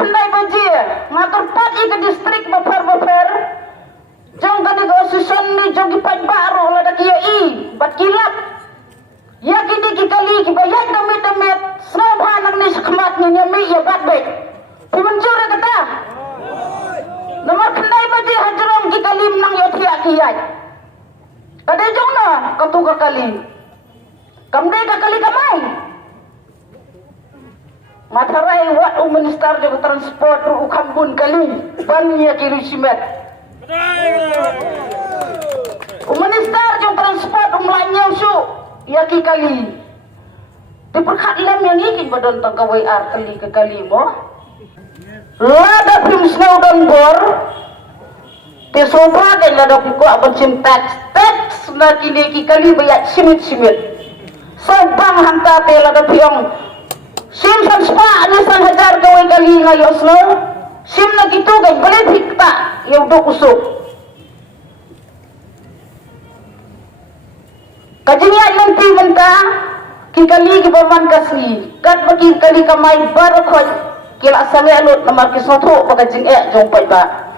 kendai baji ngatur pati ke distrik baper jong kan negosiasi ni jong kipai baru lada kia bat kilap ya kini kikali kibayat damit snobha nak ni sekemat ni nyami ya bat baik pimencur kata nomor kendai baji hajrong kikali menang ya tiak kiai kada jong na katu kali kamdai kali kamai Matarai wat minister de transport ukambun kali bannya kiri simet. Minister de transport umlanya su ya ki kali. Diperkat lam yang ikin badan tangkawai arteli ke kali mo. Lada pim snow dan bor. Te sobra kan lada piko abon tax na kini ki kali bayat simit. Sobang hanta te lada piong sim san spa anisan hajar gawai kali ngayon snow sim na gitu gay balik hikta yung do kusok kajinya nanti menta kikali kibaman kasli kat bagi kali kamay barokoy kila sangi alut na markisoto pagkajing jong payba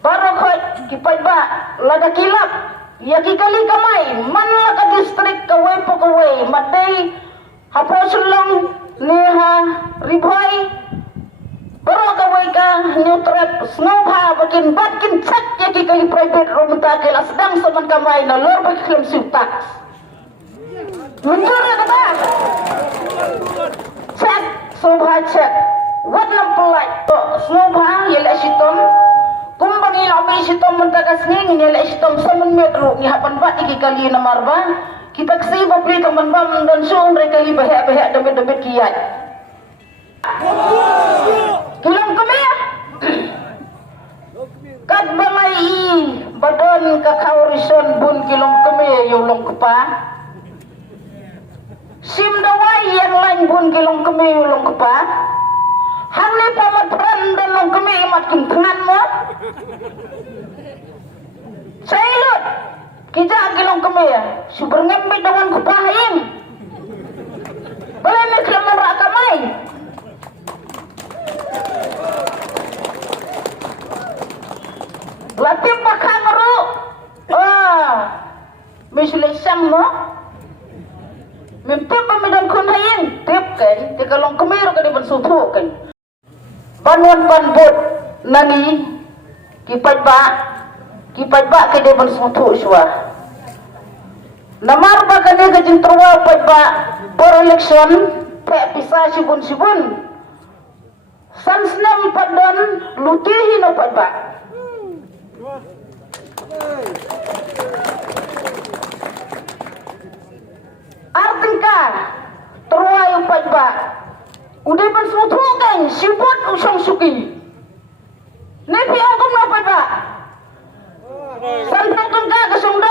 barokoy kipay ba lada kilap ya kikali kamay man laka distrik kaway po kaway matay haposulong neha riboy baru kawai ka neutral snowha bakin batkin cak ya kali private room ta kala sedang saman kamay na lor bakin tax muncul kata cak snowha cak wat nampelai to snowha yela sitom kumbang ilami sitom mentakas ning yela sitom saman metro ni hapan bat kali na marba kita kasi babli teman bam dan suung mereka li bahak debit kiat. Kilang kami ya. Kat balai badan kakaurison bun kilang kami ya yulong kepa. Sim dawai yang lain bun kilang kami yulong kepa. Hang ni pamat peran dan long kami imat kintangan mo. Saya ilut. Kita kilong kami ya, super ngepit dengan kupahayin. Boleh mikir merak kamai. Latih pakai meru. Misalnya sang mo. Mimpi pemidan kunayin, tip kan, di kalong kami ro kadi bensupu kan. Panuan panbut nangi kipat ba kadi bensupu iswa. Namar ba kadi kajing terwa pa por election pe pisa sibun sansnem padon lutihi no pa artingka terwa yung pa udah bensutu kan sibut usang suki nepi angkum no pa santai tungka kasungda